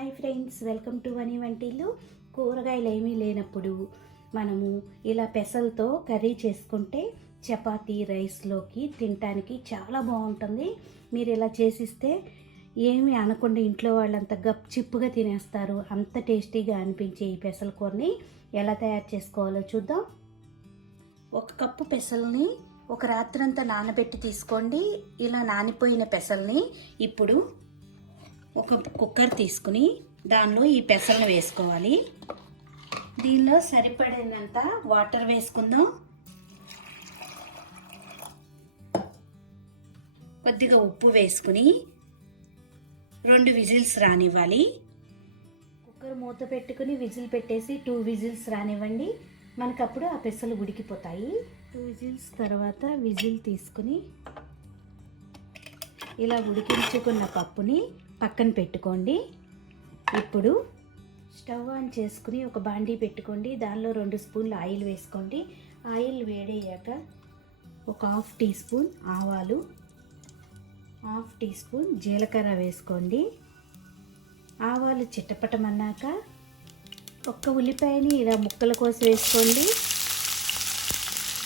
Hi friends, welcome to వని వంటిల్లు. కూరగాయలు ఏమీ లేనప్పుడు మనము ఇలా పెసలతో కర్రీ చేసుకుంటే చపాతీ రైస్లోకి తినడానికి చాలా బాగుంటుంది. మీరు ఇలా చేసిస్తే ఏమి అనకుండా ఇంట్లో వాళ్ళంతా చిప్పుగా తినేస్తారు. అంత టేస్టీగా అనిపించే ఈ పెసల కూరని ఎలా తయారు చేసుకోవాలో చూద్దాం. 1 కప్పు పెసల్ని ఒక రాత్రంతా నానబెట్టి తీసుకోండి. ఇలా నానిపోయిన పెసల్ని ఇప్పుడు ఒక కుక్కర్ తీసుకుని దానిలో ఈ పెసలను వేసుకోవాలి. దీనిలో సరిపడినంత వాటర్ వేసుకుందాం. కొద్దిగా ఉప్పు వేసుకుని 2 విజిల్స్ రానివ్వాలి. కుక్కర్ మూత పెట్టుకుని విజిల్ పెట్టేసి 2 విజిల్స్ రానివ్వండి. మనకప్పుడు ఆ పెసలు ఉడికిపోతాయి. 2 విజిల్స్ తర్వాత విజిల్ తీసుకుని ఇలా ఉడికించుకున్న పప్పుని పక్కన పెట్టుకోండి. ఇప్పుడు స్టవ్ ఆన్ చేసుకుని ఒక బాండీ పెట్టుకోండి. దానిలో 2 స్పూన్లు ఆయిల్ వేసుకోండి. ఆయిల్ వేడయ్యాక ఒక 1/2 టీ స్పూన్ ఆవాలు, 1/2 టీ స్పూన్ జీలకర్ర వేసుకోండి. ఆవాలు చిట్టపటమన్నాక 1 ఉల్లిపాయని ఇలా ముక్కలు కోసి వేసుకోండి.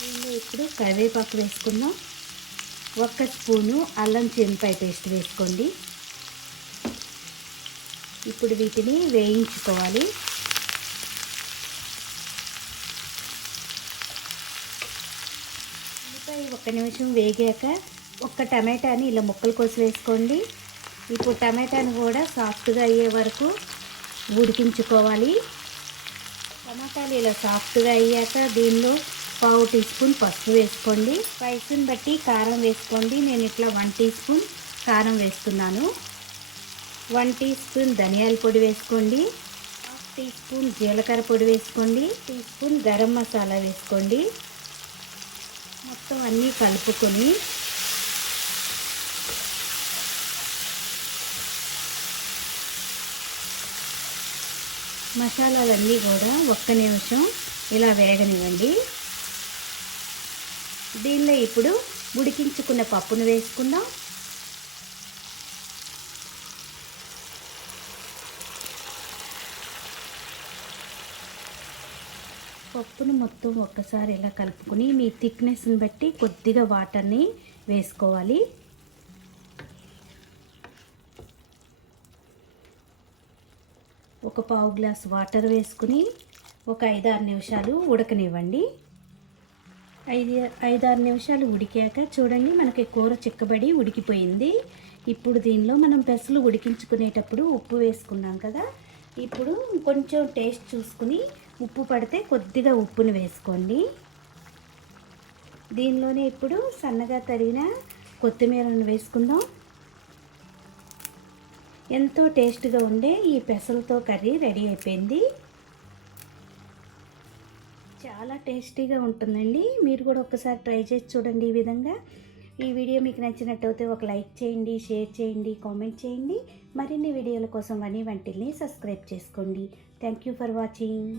దీనిలో ఇప్పుడు కరివేపాకు వేసుకుందాం. 1 స్పూను అల్లం చిన్నిపాయ పేస్ట్ వేసుకోండి. ఇప్పుడు వీటిని వేయించుకోవాలి. ఉల్లిపాయ 1 నిమిషం వేగాక 1 టమాటాని ఇలా ముక్కలు కోసి వేసుకోండి. ఇప్పుడు టమాటాని కూడా సాఫ్ట్గా అయ్యే వరకు ఉడికించుకోవాలి. టమాటాలు ఇలా సాఫ్ట్గా అయ్యాక దీనిలో 1/2 టీ స్పూన్ పసుపు వేసుకోండి. స్పైస్ని బట్టి కారం వేసుకోండి. నేను ఇట్లా 1 టీ స్పూన్ కారం వేస్తున్నాను. 1 టీ స్పూన్ ధనియాల పొడి వేసుకోండి. 1/2 టీ స్పూన్ జీలకర్ర పొడి వేసుకోండి. 1 టీ స్పూన్ గరం మసాలా వేసుకోండి. మొత్తం అన్నీ కలుపుకొని మసాలాలన్నీ కూడా 1 నిమిషం ఇలా వేగనివ్వండి. దీనిలో ఇప్పుడు ఉడికించుకున్న పప్పును వేసుకుందాం. పప్పును మొత్తం ఒక్కసారి ఇలా కలుపుకొని మీ థిక్నెస్ని బట్టి కొద్దిగా వాటర్ని వేసుకోవాలి. ఒక 1/2 గ్లాస్ వాటర్ వేసుకుని ఒక 5-6 నిమిషాలు ఉడకనివ్వండి. 5-6 నిమిషాలు ఉడికాక చూడండి, మనకి కూర చిక్కబడి ఉడికిపోయింది. ఇప్పుడు దీనిలో మనం పెసలు ఉడికించుకునేటప్పుడు ఉప్పు వేసుకున్నాం కదా, ఇప్పుడు కొంచెం టేస్ట్ చూసుకుని ఉప్పు పడితే కొద్దిగా ఉప్పుని వేసుకోండి. దీనిలోనే ఇప్పుడు సన్నగా తరిగిన కొత్తిమీరను వేసుకుందాం. ఎంతో టేస్ట్గా ఉండే ఈ పెసలతో కర్రీ రెడీ అయిపోయింది. చాలా టేస్టీగా ఉంటుందండి. మీరు కూడా ఒకసారి ట్రై చేసి చూడండి. ఈ విధంగా ఈ వీడియో మీకు నచ్చినట్టయితే ఒక లైక్ చేయండి, షేర్ చేయండి, కామెంట్ చేయండి. మరిన్ని వీడియోల కోసం వని వంటిల్ని సబ్స్క్రైబ్ చేసుకోండి. Thank you for watching.